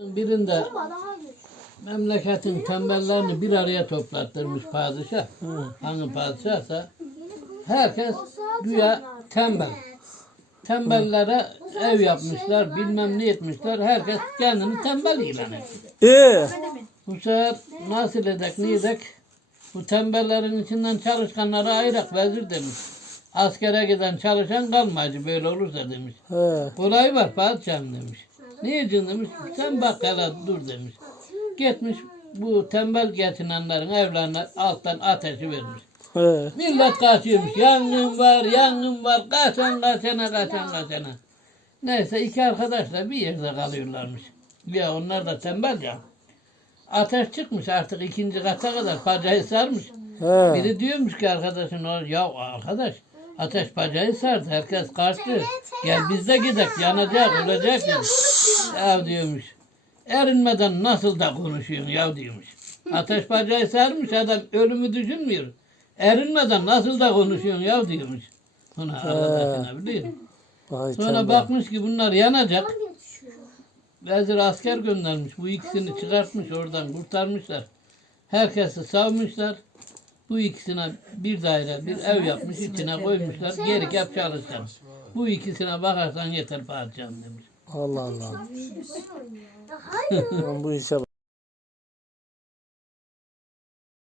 Birinde memleketin tembellerini bir araya toplattırmış padişah. Hangi padişahsa herkes güya tembel. Tembellere ev yapmışlar, bilmem ne etmişler. Herkes kendini tembel ilan etti. Ee, Bu sefer nasıl edek, ne edek? Bu tembellerin içinden çalışkanları ayırak vezir demiş. Askere giden çalışan kalmayacak böyle olursa demiş. he, Kolay var padişahım demiş. İçin demiş? Sen bak hele dur demiş. Gitmiş bu tembel getinenlerin evlerine alttan ateşi vermiş. he. Millet kaçıyormuş. Yangın var, yangın var. Kaçan kaçana kaçan kaçana. Neyse iki arkadaş da bir yerde kalıyorlarmış. Ya onlar da tembel ya. Ateş çıkmış artık ikinci kata kadar bacayı sarmış. he. Biri diyormuş ki arkadaşın ya arkadaş ateş bacayı sardı herkes kaçtı. Gel biz de gidek yanacak ölecek. Ya diyormuş. Erinmeden nasıl da konuşuyorsun ya diyormuş. Ateş bacayı sarmış adam ölümü düşünmüyor. Erinmeden nasıl da konuşuyorsun ya diyormuş. Ona arkadaşına biliyor Sonra bakmış ki bunlar yanacak. Vezir asker göndermiş. Bu ikisini çıkartmış oradan kurtarmışlar. Herkesi savmışlar. Bu ikisine bir daire, bir ev yapmış, içine koymuşlar. Geri kap çalışacağım. Bu ikisine bakarsan yeter padişahım demiş. Allah Allah. Ben bu işe